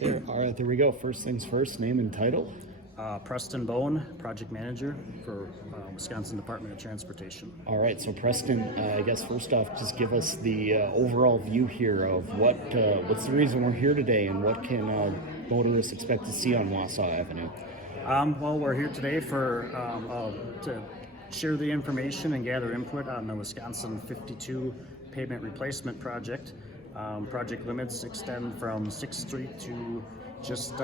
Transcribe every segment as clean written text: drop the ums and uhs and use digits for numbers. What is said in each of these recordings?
There. All right, there we go. First things first, name and title. Preston Bohn, Project Manager for Wisconsin Department of Transportation. All right, so Preston, I guess first off, just give us the overall view here of what's the reason we're here today and what can motorists expect to see on Wausau Avenue. Well, we're here today to share the information and gather input on the Wisconsin 52 pavement replacement project. Project limits extend from 6th Street to just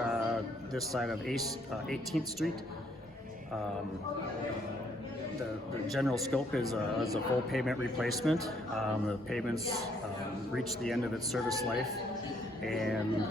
this side of 18th Street. The general scope is a full pavement replacement. The pavements reach the end of its service life, and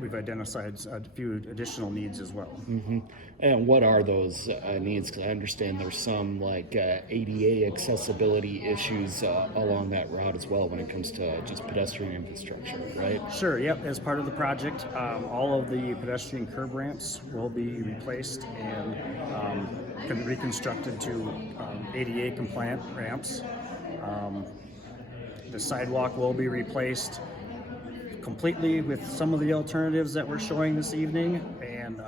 we've identified a few additional needs as well. Mm-hmm. And what are those needs? Because I understand there's some like ADA accessibility issues along that route as well when it comes to just pedestrian infrastructure, right? Sure, yep. As part of the project, all of the pedestrian curb ramps will be replaced and reconstructed to ADA compliant ramps. The sidewalk will be replaced completely with some of the alternatives that we're showing this evening, and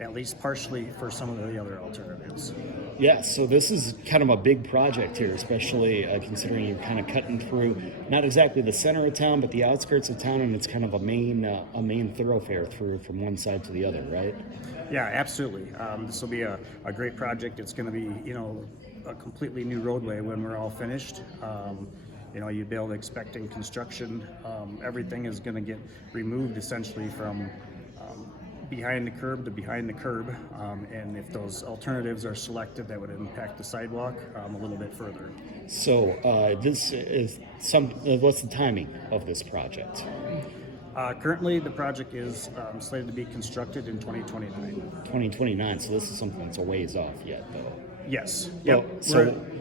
at least partially for some of the other alternatives. Yeah, so this is kind of a big project here, especially considering you're kind of cutting through not exactly the center of town, but the outskirts of town, and it's kind of a main thoroughfare through from one side to the other, right? Yeah, absolutely. This will be a great project. It's going to be, a completely new roadway when we're all finished. You'd be able to expect in construction, everything is going to get removed essentially from behind the curb to behind the curb, and if those alternatives are selected, that would impact the sidewalk a little bit further. So this is what's the timing of this project? Currently, the project is slated to be constructed in 2029. 2029, so this is something that's a ways off yet, though. Yes. Yep.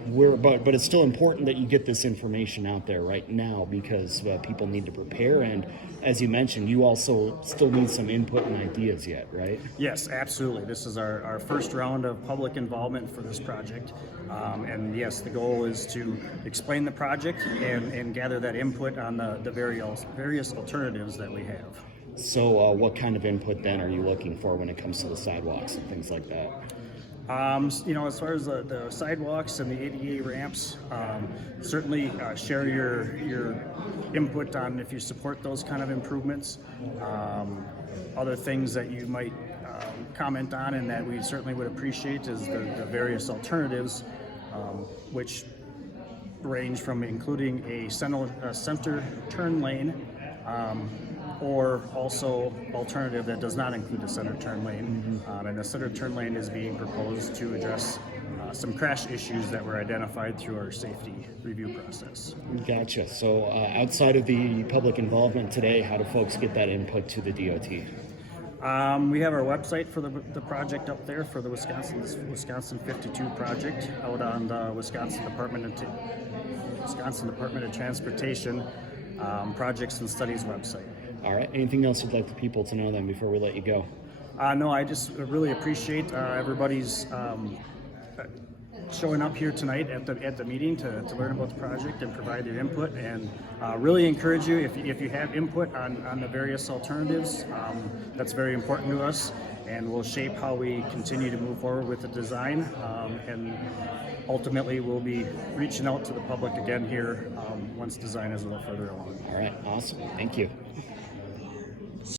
But it's still important that you get this information out there right now because people need to prepare. And as you mentioned, you also still need some input and ideas yet, right? Yes, absolutely. This is our first round of public involvement for this project. And yes, the goal is to explain the project and gather that input on the various alternatives that we have. So what kind of input then are you looking for when it comes to the sidewalks and things like that? As far as the sidewalks and the ADA ramps, certainly share your input on if you support those kind of improvements. Other things that you might comment on and that we certainly would appreciate is the various alternatives, which range from including a center turn lane, or also alternative that does not include a center turn lane. And the center turn lane is being proposed to address some crash issues that were identified through our safety review process. Gotcha. So outside of the public involvement today, how do folks get that input to the DOT? We have our website for the project up there for the Wisconsin 52 project out on the Wisconsin Department of Transportation Projects and Studies website. All right. Anything else you'd like the people to know then before we let you go? No, I just really appreciate everybody's showing up here tonight at the meeting to learn about the project and provide their input, and really encourage you if you have input on the various alternatives. That's very important to us and will shape how we continue to move forward with the design, and ultimately we'll be reaching out to the public again here once design is a little further along. All right, awesome. Thank you.